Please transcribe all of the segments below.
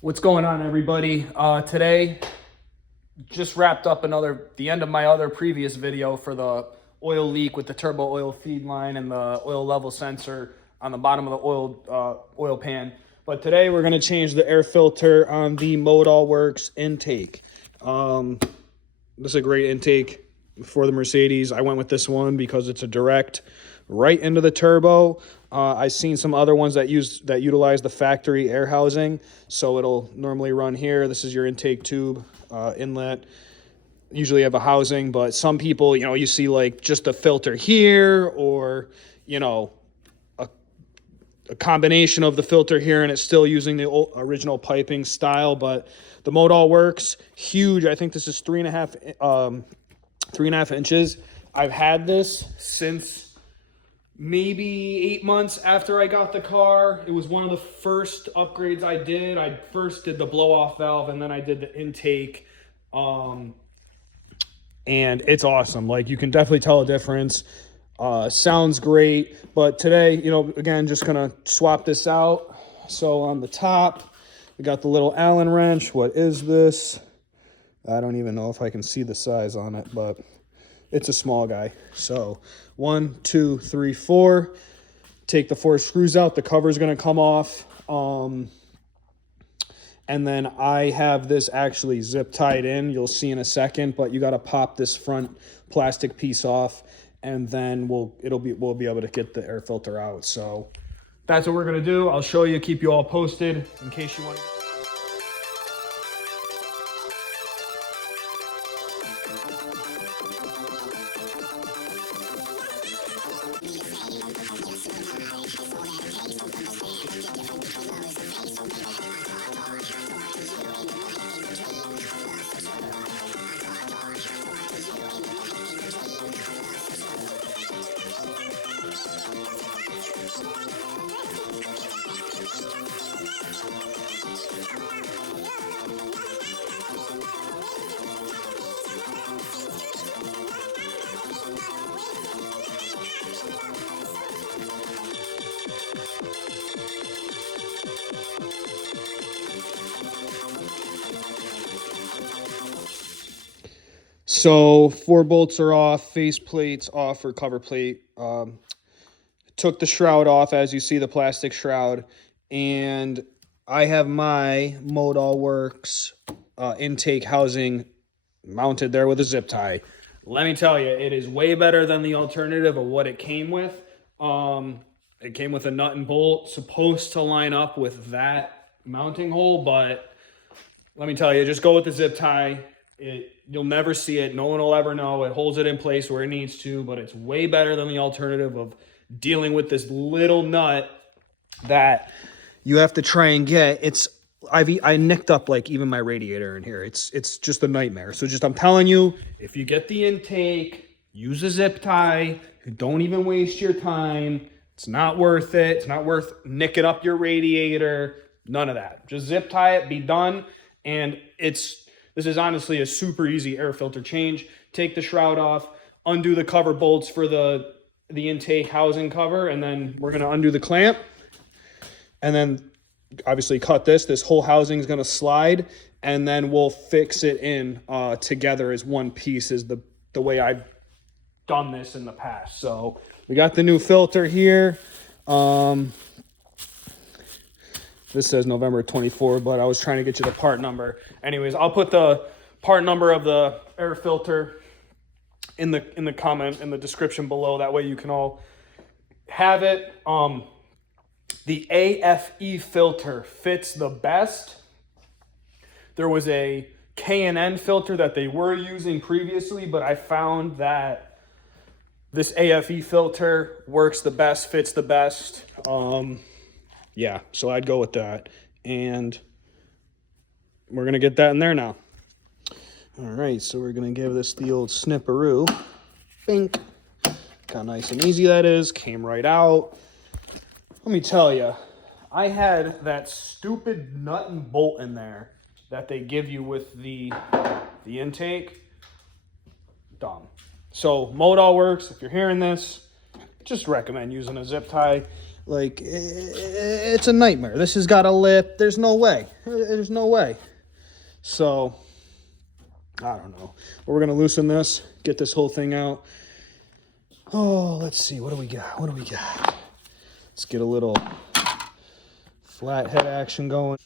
What's going on, everybody? Today, just wrapped up the end of my other previous video for the oil leak with the turbo oil feed line and the oil level sensor on the bottom of the oil pan. But today we're going to change the air filter on the ModalWorks intake. This is a great intake for the Mercedes. I went with this one because it's a direct right into the turbo. I've seen some other ones that utilize the factory air housing, so it'll normally run here. This is your intake tube inlet. Usually have a housing, but some people, you see like just a filter here, or a combination of the filter here, and it's still using the original piping style. But the ModalWorks, huge. I think this is 3.5 inches. I've had this since maybe 8 months after I got the car. It was one of the first upgrades I did. I first did the blow-off valve, and then I did the intake. And it's awesome. Like, you can definitely tell a difference. Sounds great. But today, again, just gonna swap this out. So on the top, we got the little Allen wrench. What is this? I don't even know if I can see the size on it, but it's a small guy. So 1, 2, 3, 4. Take the 4 screws out. The cover's going to come off. And then I have this actually zip tied in. You'll see in a second, but you got to pop this front plastic piece off, and then we'll be able to get the air filter out. So that's what we're going to do. I'll show you, keep you all posted in case you want to. So 4 bolts are off, face plate's off, or cover plate. Took the shroud off, as you see, the plastic shroud. And I have my ModalWorks intake housing mounted there with a zip tie. Let me tell you, it is way better than the alternative of what it came with. It came with a nut and bolt, supposed to line up with that mounting hole, but let me tell you, just go with the zip tie. You'll never see it. No one will ever know. It holds it in place where it needs to, but it's way better than the alternative of dealing with this little nut that you have to try and get. I nicked up like even my radiator in here. It's just a nightmare. So I'm telling you, if you get the intake, use a zip tie. Don't even waste your time. It's not worth it. It's not worth nicking up your radiator. None of that. Just zip tie it, be done. And this is honestly a super easy air filter change. Take the shroud off, undo the cover bolts for the intake housing cover, and then we're gonna undo the clamp. And then obviously cut this. This whole housing is gonna slide, and then we'll fix it in together as one piece, is the way I've done this in the past. So we got the new filter here. This says November 24, but I was trying to get you the part number. Anyways, I'll put the part number of the air filter in the comment, in the description below. That way you can all have it. The AFE filter fits the best. There was a K&N filter that they were using previously, but I found that this AFE filter works the best, fits the best. Yeah, so I'd go with that. And we're going to get that in there now. All right, so we're going to give this the old snipperoo. Bink. Look how nice and easy that is. Came right out. Let me tell you, I had that stupid nut and bolt in there that they give you with the intake. Dumb. So ModalWorks, if you're hearing this, just recommend using a zip tie. Like, it's a nightmare. This has got a lip. There's no way. There's no way. So, I don't know. But we're going to loosen this, get this whole thing out. Oh, let's see. What do we got? What do we got? Let's get a little flathead action going.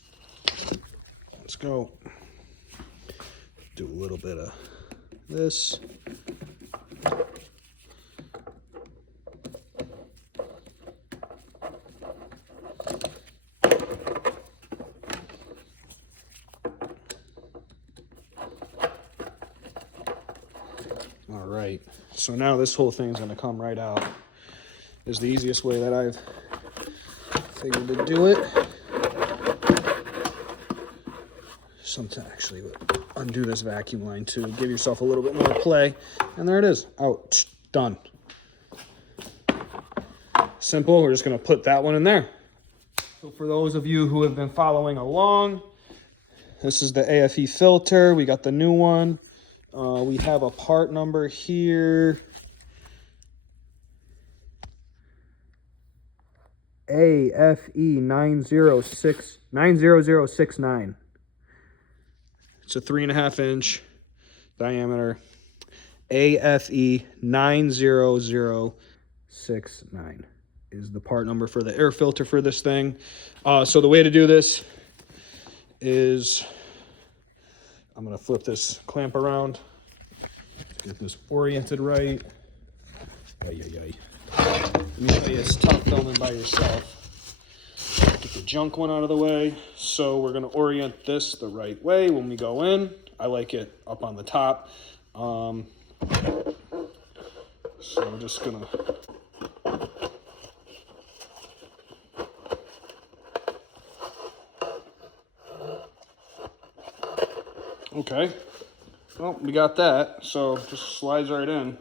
Let's go. Do a little bit of this. All right, so now this whole thing's gonna come right out. Is the easiest way that I've figured to do it. Sometimes actually undo this vacuum line too. Give yourself a little bit more play. And there it is, out, done. Simple, we're just gonna put that one in there. So for those of you who have been following along, this is the AFE filter. We got the new one. We have a part number here. AFE 90069. It's a 3.5 inch diameter. AFE 90069 is the part number for the air filter for this thing. So the way to do this is I'm going to flip this clamp around, get this oriented right. It's tough filming by yourself. Get the junk one out of the way. So we're going to orient this the right way when we go in. I like it up on the top. So I'm just going to... Okay, well, we got that, so just slides right in. It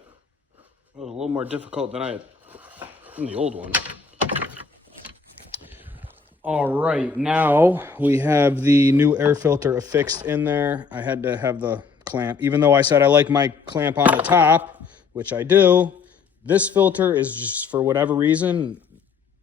was a little more difficult than I had in the old one. All right, now we have the new air filter affixed in there. I had to have the clamp, even though I said I like my clamp on the top, which I do. This filter is just, for whatever reason,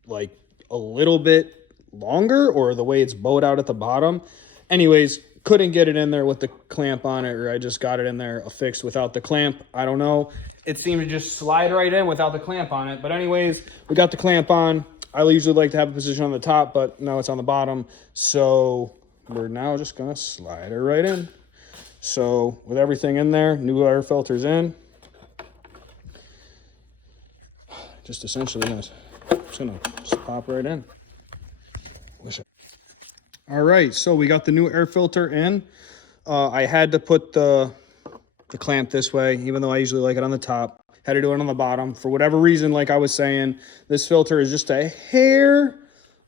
like a little bit longer, or the way it's bowed out at the bottom. Anyways, couldn't get it in there with the clamp on it, or I just got it in there affixed without the clamp. I don't know. It seemed to just slide right in without the clamp on it. But anyways, we got the clamp on. I usually like to have a position on the top, but now it's on the bottom. So we're now just going to slide it right in. So with everything in there, new air filters in. Just essentially, just going to just pop right in. All right, so we got the new air filter in. I had to put the clamp this way, even though I usually like it on the top. Had to do it on the bottom. For whatever reason, like I was saying, this filter is just a hair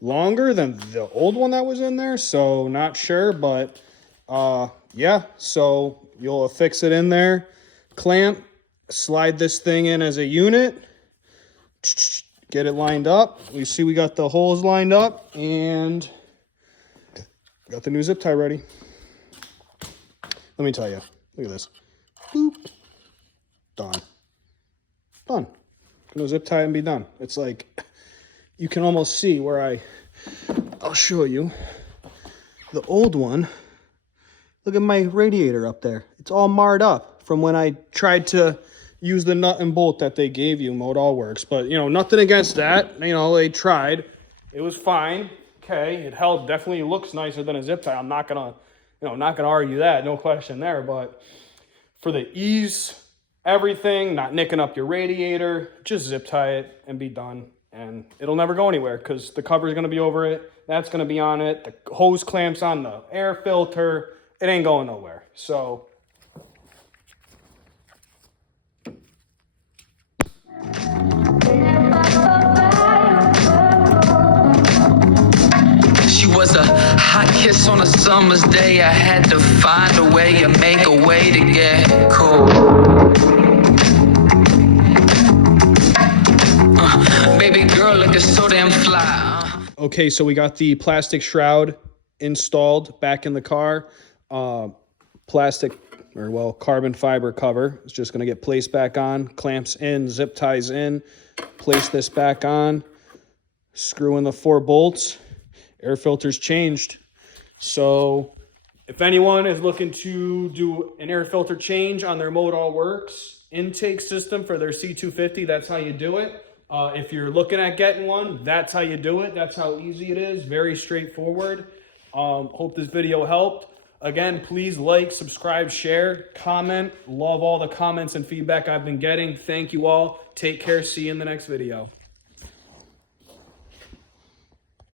longer than the old one that was in there. So not sure, but yeah. So you'll affix it in there, clamp, slide this thing in as a unit, get it lined up. We see we got the holes lined up, and got the new zip tie ready. Let me tell you, look at this. Boop. Done. Done. Gonna zip tie and be done. It's like, you can almost see where I'll show you. The old one, look at my radiator up there. It's all marred up from when I tried to use the nut and bolt that they gave you, ModalWorks. But, you know, nothing against that. You know, they tried. It was fine. Okay, it held, definitely looks nicer than a zip tie. I'm not gonna, not gonna argue that, no question there. But for the ease, everything, not nicking up your radiator, just zip tie it and be done. And it'll never go anywhere because the cover is gonna be over it. That's gonna be on it. The hose clamps on the air filter. It ain't going nowhere. So. Was a hot kiss on a summer's day. I had to find a way and make a way to get cool. Baby girl looking so damn fly. Okay, so we got the plastic shroud installed back in the car. Plastic, or well, carbon fiber cover. It's just going to get placed back on. Clamps in, zip ties in. Place this back on. screw in the 4 bolts, air filter's changed. So if anyone is looking to do an air filter change on their ModalWorks intake system for their C250, that's how you do it. If you're looking at getting one, that's how you do it. That's how easy it is. Very straightforward. Hope this video helped. Again, please like, subscribe, share, comment. Love all the comments and feedback I've been getting. Thank you all. Take care. See you in the next video.